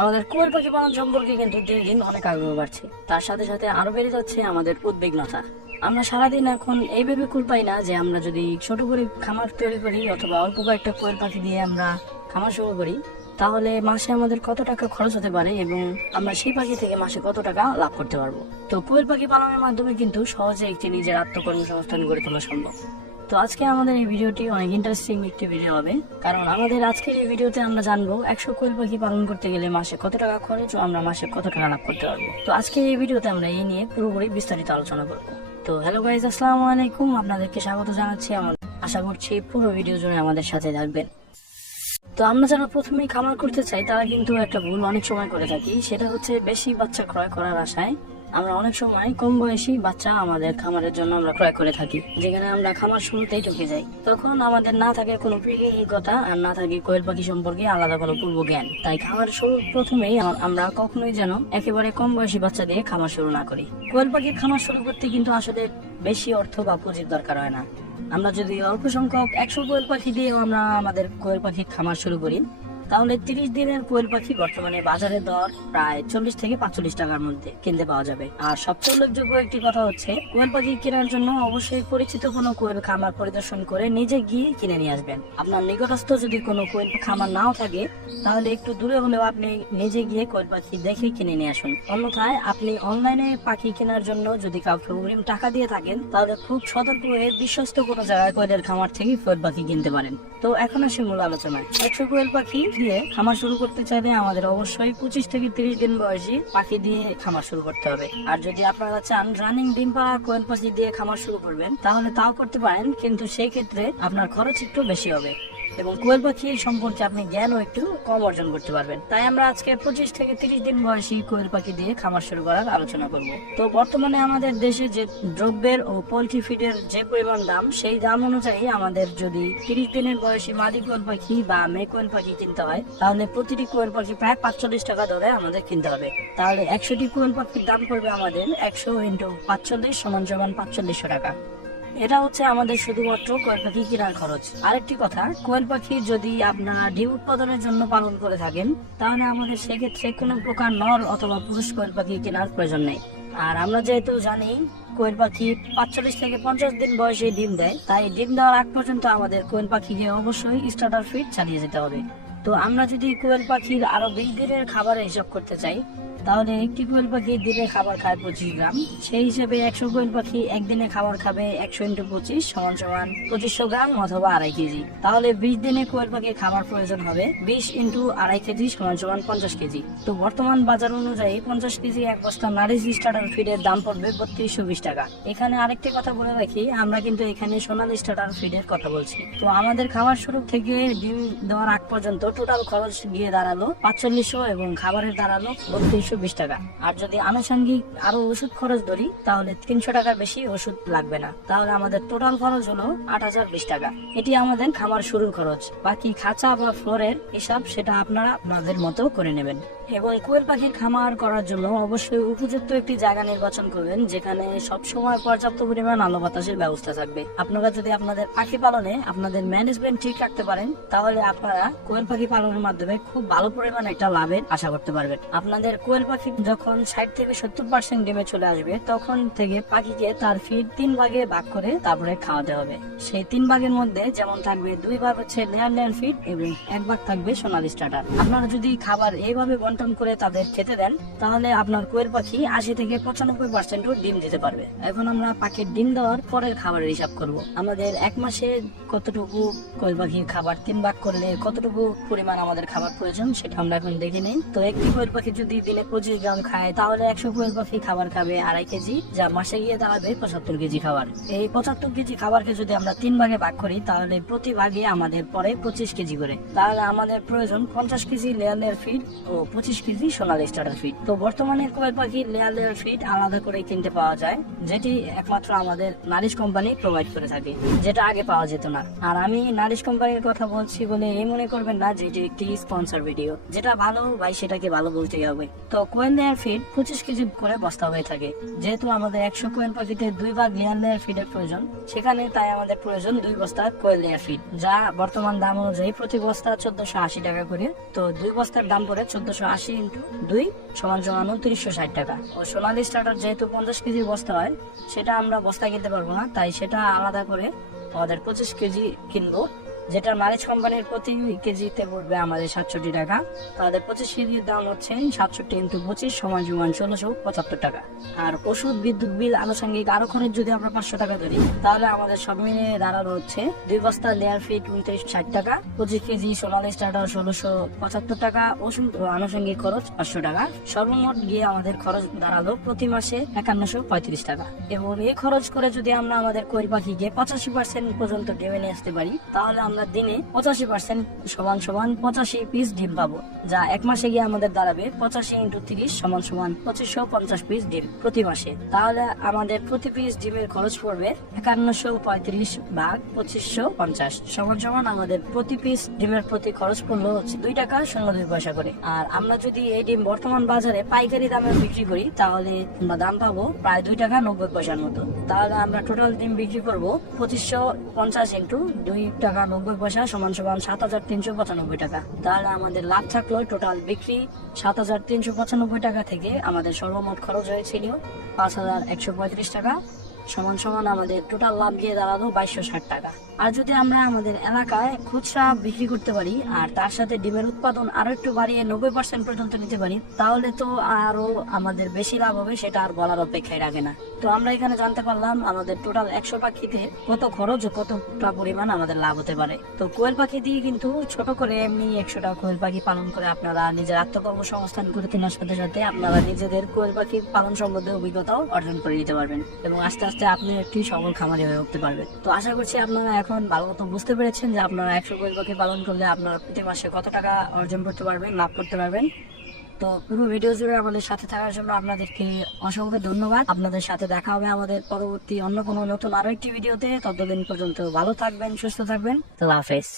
আমাদের কুয়ের পাখি পালন সম্পর্কে কিন্তু দিন দিন অনেক আগ্রহ বাড়ছে। তার সাথে সাথে আরও বেড়ে যাচ্ছে আমাদের উদ্বিগ্নতা। আমরা সারাদিন এখন এই ভেবে কুল পাই না যে আমরা যদি ছোট করে খামার তৈরি করি অথবা অল্প কয়েকটা কুয়ের পাখি দিয়ে আমরা খামার শুরু করি, তাহলে মাসে আমাদের কত টাকা খরচ হতে পারে এবং আমরা সেই পাখি থেকে মাসে কত টাকা লাভ করতে পারব? তো কুয়ের পাখি পালনের মাধ্যমে কিন্তু সহজে একটি নিজের আত্মকর্মসংস্থান গড়ে তোলা সম্ভব। তো আজকে আমাদের এই ভিডিওটি অনেক ইন্টারেস্টিং একটি ভিডিও হবে। কারণ আমাদের আজকের এই ভিডিওতে আমরা জানব একশো কোয়েল পাখি পালন করতে গেলে মাসে কত টাকা খরচ ও আমরা মাসে কত টাকা লাভ করতে পারব। তো আজকে এই ভিডিওতে আমরা এই নিয়ে পুরোপুরি বিস্তারিত আলোচনা করব। তো হ্যালো গাইজ আসসালামু আলাইকুম। আপনাদেরকে স্বাগত জানাচ্ছি। আমার আশা করছি পুরো ভিডিও জুড়ে আমাদের সাথে থাকবেন। তো আমরা যারা প্রথমেই খামার করতে চাই, তারা কিন্তু একটা ভুল অনেক সময় করে থাকি। সেটা হচ্ছে বেশি বাচ্চা ক্রয় করার আশায় আমরা অনেক সময় কম বয়সী বাচ্চা আমাদের খামারের জন্য আমরা ক্রয় করে থাকি, যেখানে আমরা খামার শুরুতেই ঢুকে যাই। তখন আমাদের না থাকে কোনো প্রিয়তা আর না থাকে কোয়েল পাখি সম্পর্কে আলাদা কোনো পূর্ব জ্ঞান। তাই খামার শুরু প্রথমেই আমরা কখনোই যেন একেবারে কম বয়সী বাচ্চা দিয়ে খামার শুরু না করি। কোয়েল পাখির খামার শুরু করতে কিন্তু আসলে বেশি অর্থ বা পুঁজির দরকার হয় না। আমরা যদি অল্প সংখ্যক একশো কোয়েল পাখি দিয়েও আমরা আমাদের কোয়েল পাখির খামার শুরু করি তাহলে তিরিশ দিনের কোয়েল পাখি বর্তমানে বাজারে দর প্রায় চল্লিশ থেকে পাঁচচল্লিশ টাকার মধ্যে কিনতে পাওয়া যাবে। আর সবচেয়ে উল্লেখযোগ্য একটি কথা হচ্ছে কোয়েল পাখি কেনার জন্য অবশ্যই পরিচিত কোনো কোয়েল খামার পরিদর্শন করে নিজে গিয়ে কিনে নিয়ে আসবেন। আপনার নিকটস্থ যদি কোনো কোয়েল খামার নাও থাকে, তাহলে একটু দূরে হলেও আপনি নিজে গিয়ে কোয়েল পাখি দেখে কিনে নিয়ে আসুন। অন্যথায় আপনি অনলাইনে পাখি কেনার জন্য যদি কাউকে অগ্রিম টাকা দিয়ে থাকেন, তাহলে খুব সতর্ক হয়ে বিশ্বস্ত কোনো জায়গায় কোয়েলের খামার থেকে কোয়েল পাখি কিনতে পারেন। তো এখন আসি মূল আলোচনায়। একশো কোয়েল পাখি দিয়ে খামার শুরু করতে চাইলে আমাদের অবশ্যই পঁচিশ থেকে তিরিশ দিন বয়সী পাখি দিয়ে খামার শুরু করতে হবে। আর যদি আপনারা চান রানিং ডিম পাড়া কোয়েল পাখি দিয়ে খামার শুরু করবেন, তাহলে তাও করতে পারেন, কিন্তু সেই ক্ষেত্রে আপনার খরচ একটু বেশি হবে। এবং কোয়েল পাখি সম্পর্কে আপনি জ্ঞানও একটু কম অর্জন করতে পারবেন। তাই আমরা আজকে পঁচিশ থেকে তিরিশ দিন বয়সী কোয়েল পাখি দিয়ে খামার শুরু করার আলোচনা করব। তো বর্তমানে আমাদের দেশে যে দ্রব্যের ও পোলট্রি ফিডের যে পরিমাণ দাম, সেই দাম অনুযায়ী আমাদের যদি তিরিশ দিনের বয়সী মাদি কোয়েল পাখি বা মেয়ে কোয়েল পাখি কিনতে হয়, তাহলে প্রতিটি কোয়েল পাখি প্রায় পাঁচচল্লিশ টাকা দরে আমাদের কিনতে হবে। তাহলে একশোটি কোয়েল পাখির দাম পড়বে আমাদের একশো ইন্টু পাঁচচল্লিশ সমান সমান পাঁচচল্লিশশো টাকা। এটা হচ্ছে আমাদের শুধুমাত্র কোয়েল পাখি কেনার খরচ। আরেকটি কথা কোয়েল পাখি যদি আপনারা ডিম উৎপাদনের জন্য পালন করে থাকেন, তাহলে আমাদের সেক্ষেত্রে কোনো প্রকার নর অথবা পুরুষ কোয়েল পাখি কেনার প্রয়োজন নেই। আর আমরা যেহেতু জানি কোয়েল পাখি পাঁচচল্লিশ থেকে পঞ্চাশ দিন বয়সে ডিম দেয়, তাই ডিম দেওয়ার আগ পর্যন্ত আমাদের কোয়েল পাখিকে অবশ্যই স্টার্টার ফিড চালিয়ে যেতে হবে। তো আমরা যদি কোয়েল পাখির আরও বিশ দিনের খাবারের হিসাব করতে চাই তাহলে একটি কোয়েল পাখি দিনে খাবার খায় পঁচিশ গ্রাম। সেই হিসেবে একশো কোয়েল পাখি একদিনে খাবার খাবে একশো ইন্টু পঁচিশ সমান সমান পঁচিশশো গ্রাম অথবা আড়াই কেজি। তাহলে বিশ দিনে কোয়েল পাখির খাবার প্রয়োজন হবে বিশ ইন্টু আড়াই কেজি সমান সমান পঞ্চাশ কেজি। তো বর্তমান বাজার অনুযায়ী পঞ্চাশ কেজি এক বস্তা নারিশ স্টার্টার ফিডের দাম পড়বে বত্রিশশো বিশ টাকা। এখানে আরেকটি কথা বলে রাখি, আমরা কিন্তু এখানে সোনালি স্টার্টার ফিডের কথা বলছি। তো আমাদের খাবার শুরু থেকে ডিম দেওয়ার আগ পর্যন্ত টোটাল খরচ গিয়ে দাঁড়াল পাঁচচল্লিশশো এবং খাবারের দাঁড়াল বত্রিশশো বিশ টাকা। আর যদি আনুষঙ্গিক আরও ওষুধ খরচ ধরি, তাহলে তিনশো টাকা বেশি ওষুধ লাগবে না। তাহলে আমাদের টোটাল খরচ হলো আট হাজার বিশ টাকা। এটি আমাদের খামার শুরুর খরচ। বাকি খাঁচা বা ফ্লোরের হিসাব সেটা আপনারা আপনাদের মতো করে নেবেন। এবং কোয়েল পাখির খামার করার জন্য অবশ্যই উপযুক্ত একটি জায়গা নির্বাচন করবেন, যেখানে সবসময় পর্যাপ্ত পরিমাণ আলো বাতাসের ব্যবস্থা থাকবে। আপনারা যদি আপনাদের পাখি পালনে আপনাদের ম্যানেজমেন্ট ঠিক রাখতে পারেন, তাহলে আপনারা কোয়েল পাখি পালনের মাধ্যমে খুব ভালো পরিমাণ একটা লাভের আশা করতে পারবেন। আপনাদের কোয়েল পাখি যখন ষাট থেকে সত্তর পার্সেন্ট ডিমে চলে আসবে, তখন থেকে পাখিকে তার ফিড তিন ভাগে ভাগ করে তারপরে খাওয়াতে হবে। সেই তিন ভাগের মধ্যে যেমন থাকবে দুই ভাগ হচ্ছে লেয়ার লেয়ার ফিড এবং এক ভাগ থাকবে সোনালি স্টার্টার আপনারা যদি খাবার এইভাবে বন্টন করে তাদের খেতে দেন, তাহলে আপনার কোয়েল পাখি আশি থেকে পঁচানব্বই পার্সেন্টও ডিম দিতে পারবে। এখন আমরা পাখির ডিম দেওয়ার পরের খাবারের হিসাব করব। আমাদের এক মাসে কতটুকু কোয়েল পাখির খাবার তিন ভাগ করলে কতটুকু পরিমাণ আমাদের খাবার প্রয়োজন সেটা আমরা এখন দেখে নিই। তো একটি কোয়েল পাখি যদি দিনে পঁচিশ গ্রাম খায়, তাহলে একশো কোয়েল পাখি খাবার খাবে আড়াই কেজি, যা মাসে গিয়ে দাঁড়াবে পঁচাত্তর কেজি খাবার। এই পঁচাত্তর কেজি খাবারকে যদি আমরা তিন ভাগে ভাগ করি, তাহলে প্রতি ভাগে আমাদের পরে পঁচিশ কেজি করে। তাহলে আমাদের প্রয়োজন পঞ্চাশ কেজি লেয়ার লেয়ার ফিড ও পঁচিশ কেজি সোনালি স্টার্টার ফিড তো বর্তমানে কোয়েল পাখির লেয়ার লেয়ার ফিড আলাদা করে কিনতে পাওয়া যায়, যেটি একমাত্র আমাদের নারিশ কোম্পানি প্রোভাইড করে থাকে, যেটা আগে পাওয়া যেত না। আর আমি নারিশ কোম্পানির কথা বলছি বলে এই মনে করবেন না যেটি একটি স্পন্সর ভিডিও যেটা ভালো, ভাই সেটাকে ভালো বলতেই হবে। তো কোয়েন লেয়ার ফিড পঁচিশ কেজি করে বস্তা হয়ে থাকে। যেহেতু আমাদের একশো কোয়েন পাখিতে দুই ভাগ লেয়ার লেয়ার ফিডের প্রয়োজন, সেখানে তাই আমাদের প্রয়োজন দুই বস্তা কোয়েল লেয়ার ফিড যা বর্তমান দাম অনুযায়ী প্রতি বস্তা চোদ্দশো আশি টাকা করে। তো দুই বস্তার দাম পড়ে চোদ্দশো আশি ইন্টু দুই সমান সমান উনত্রিশশো ষাট টাকা। ও সোনালি স্টার্টার যেহেতু পঞ্চাশ কেজি বস্তা হয়, সেটা আমরা বস্তা কিনতে পারব না, তাই সেটা আলাদা করে আমাদের পঁচিশ কেজি কিনবো। যেটা মারিচ কোম্পানির প্রতি কেজিতে পড়বে আমাদের সাতষট্টি টাকা। তাদের পঁচিশ কেজির দাম হচ্ছে সাতষট্টি ইন্টু পঁচিশ সমান সমান ষোলোশো পঁচাত্তর টাকা। আর ওষুধ বিদ্যুৎ বিল আনুষঙ্গিক আরও খরচ যদি আমরা পাঁচশো টাকা ধরি, তাহলে আমাদের সব মিলিয়ে দাঁড়ানো হচ্ছে দুই বস্তা লেয়ার ফিট উনত্রিশ ষাট টাকা, পঁচিশ কেজি সোনালি স্টার্টার ষোলোশো পঁচাত্তর টাকা, ওষুধ ও আনুষঙ্গিক খরচ পাঁচশো টাকা। সর্বমোট গিয়ে আমাদের খরচ দাঁড়াল প্রতি মাসে একান্নশো পঁয়ত্রিশ টাকা। এবং এই খরচ করে যদি আমরা আমাদের কই পাখিকে পঁচাশি পার্সেন্ট পর্যন্ত ডিমে নিয়ে আসতে পারি, তাহলে আমরা দিনে পঁচাশি পার্সেন্ট সমান সমান পঁচাশি পিস ডিম পাবো, যা এক মাসে গিয়ে আমাদের দাঁড়াবে পঁচাশি ইন্টু তিরিশ সমান সমান পঁচিশশো পঞ্চাশ পিস ডিম প্রতি মাসে। তাহলে আমাদের প্রতি পিস ডিমের খরচ পড়বে একান্নশো পঁয়ত্রিশ ভাগ পঁচিশশো পঞ্চাশ। সমান সমান আমাদের প্রতি পিস ডিমের প্রতি খরচ পড়ল হচ্ছে দুই টাকা শূন্য দুই পয়সা করে। আর আমরা যদি এই ডিম বর্তমান বাজারে পাইকারি দামে বিক্রি করি, তাহলে আমরা দাম পাবো প্রায় দুই টাকা নব্বই পয়সার মতো। তাহলে আমরা টোটাল ডিম বিক্রি করব পঁচিশশো পঞ্চাশ ইন্টু দুই টাকা নব্বই পয়সা সমান সমান সাত হাজার তিনশো পঁচানব্বই টাকা। তাহলে আমাদের লাভ থাকল টোটাল বিক্রি সাত হাজার তিনশো পঁচানব্বই টাকা থেকে আমাদের সর্বমোট খরচ হয়েছিল পাঁচ হাজার একশো পঁয়ত্রিশ টাকা। সমান সমান আমাদের টোটাল লাভ গিয়ে দাঁড়াল বাইশশো ষাট টাকা। আর যদি আমরা আমাদের এলাকায় খুচরা বিক্রি করতে পারি আর তার সাথে ডিমের উৎপাদন আরও একটু বাড়িয়ে নব্বই পার্সেন্ট পর্যন্ত নিতে পারি, তাহলে তো আরও আমাদের বেশি লাভ হবে, সেটা আর বলার অপেক্ষায় রাখে না। তো আমরা এখানে জানতে পারলাম, আমাদের টোটাল একশো পাখিতে কত খরচ ও কতটা পরিমাণ আমাদের লাভ হতে পারে। তো কোয়েল পাখি দিয়ে কিন্তু ছোট করে এমনি একশোটা কোয়েল পাখি পালন করে আপনারা নিজের আত্মকর্মসংস্থান করে তোলার সাথে সাথে আপনারা নিজেদের কোয়েল পাখি পালন সম্বন্ধে অভিজ্ঞতাও অর্জন করে নিতে পারবেন এবং আস্তে আস্তে আপনি একটি সবল খামারি হয়ে উঠতে পারবেন। তো আশা করছি আপনারা এখন ভালো মতো বুঝতে পেরেছেন যে আপনারা একশো কোয়েল পাখি পালন করলে আপনারা প্রতি মাসে কত টাকা অর্জন করতে পারবেন, লাভ করতে পারবেন। তো পুরো ভিডিও জুড়ে আমাদের সাথে থাকার জন্য আপনাদেরকে অসংখ্য ধন্যবাদ। আপনাদের সাথে দেখা হবে আমাদের পরবর্তী অন্য কোনো নতুন আরও একটি ভিডিওতে। ততদিন পর্যন্ত ভালো থাকবেন, সুস্থ থাকবেন। তো হাফেজ।